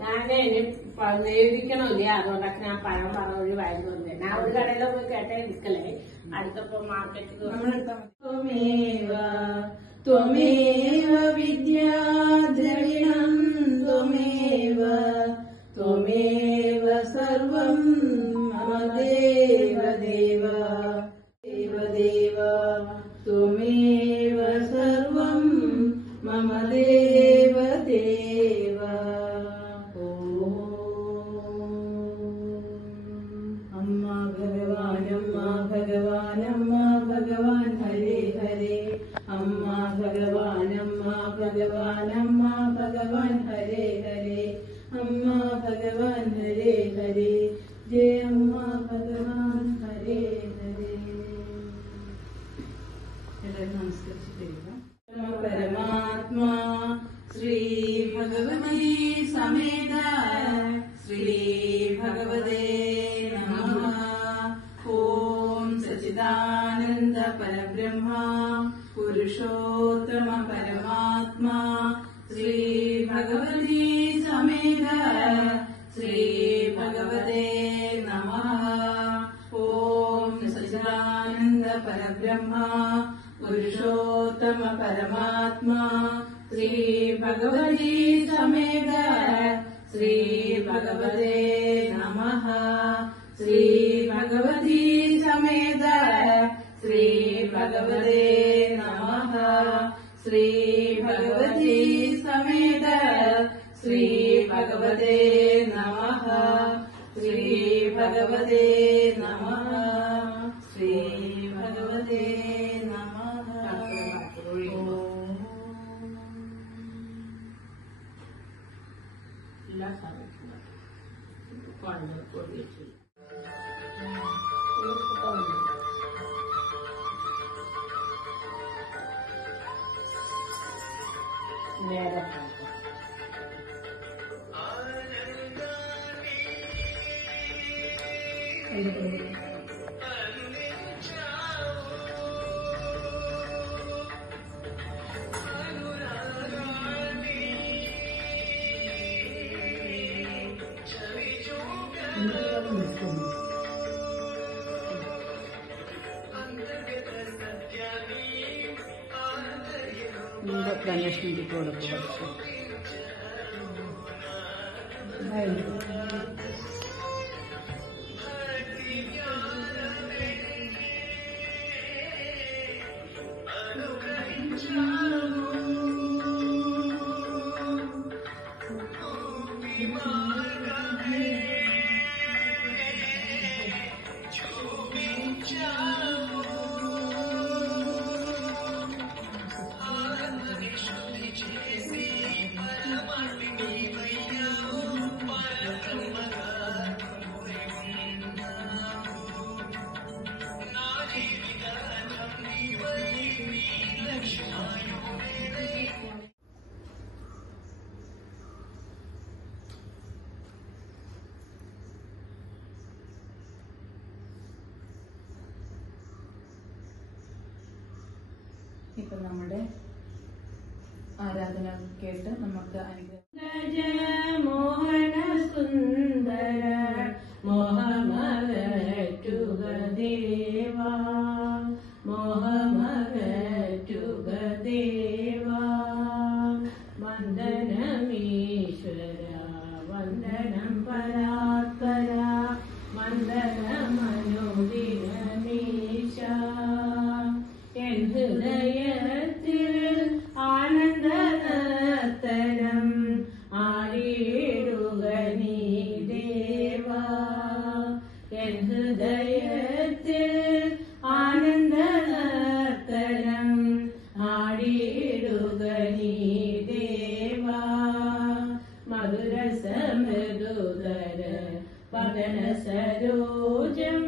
ഞാന് ഇനി വേദിക്കണില്ല, അതുകൊണ്ടൊക്കെ ഞാൻ പഴം പറഞ്ഞൊരു വാരി വന്നേ. ഞാൻ ഒരു കടയിലെ പോയി കേട്ടേ ഇരിക്കലേ, അടുത്തപ്പോ മാർക്കറ്റിൽ ത്വമേവ വിദ്യാ ദ്രവിണം ത്വമേവ ത്വമേവ സർവം മമ ദേവദേവ ദേവദേവ ത്വമേവ സർവം മമ ദേവദേവ. അമ്മ ഭഗവാൻ അമ്മ ഭഗവാൻ അമ്മ ഭഗവാൻ ഹരേ ഹരേ. അമ്മ ഭഗവാൻ അമ്മ ഭഗവാൻ അമ്മ ഭഗവാൻ ഹരേ ഹരേ. അമ്മ ഭഗവാൻ ഹരേ ഹരേ. ജയ അമ്മ ഭഗവാൻ ഹരേ ഹരേ. എല്ലാവരും നമസ്കരിച്ചിട്ടില്ല. പരമാത്മാ ശ്രീ ഭഗവതി സമേത ശ്രീ ഭഗവതേ നമഃ. ഓം സച്ചിദാനന്ദ പരബ്രഹ്മ പുരുഷോത്തമ പരമാത്മാ ശ്രീ ഭഗവതി സമേത ശ്രീ ഭഗവതേ നമഃ. ഓം സച്ചിദാനന്ദ പരബ്രഹ്മ പുരുഷോത്തമ പരമാത്മാ ശ്രീ ഭഗവതി സമേത ശ്രീ ഭഗവതേ നമഃ. ശ്രീ ഭഗവതി സമേത ശ്രീ ഭഗവതേ നമഃ. ശ്രീ ഭഗവതി സമേത ശ്രീ ഭഗവതേ നമഃ. ശ്രീ ഭഗവതേ നമഃ. ശ്രീ ഭഗവതേ നമഃ. എല്ലാ സാധനത്തിലും പൊടി വെച്ചു നേരെ ഗണേശന്റെ കൊടുക്കും. ഇപ്പൊ നമ്മുടെ ആരാധന കേട്ട് നമുക്ക് ജയ മോഹന സുന്ദര മോഹമകറ്റുക ദേവാ മോഹമകറ്റുക ദേവാ. വന്ദനമീശ്വര വന്ദനം പരാത്പര വന്ദനമനുദിനമീശ. എൻ ഹൃദയത്തിൽ ആനന്ദ നർത്തനം ആടിയിടുക നീ ദേവാ. എൻ ഹൃദയത്തിൽ ആനന്ദ നർത്തനം ആടിയിടുക നീ ദേവാ. മധുരസമൃദുതര പവന സരോജം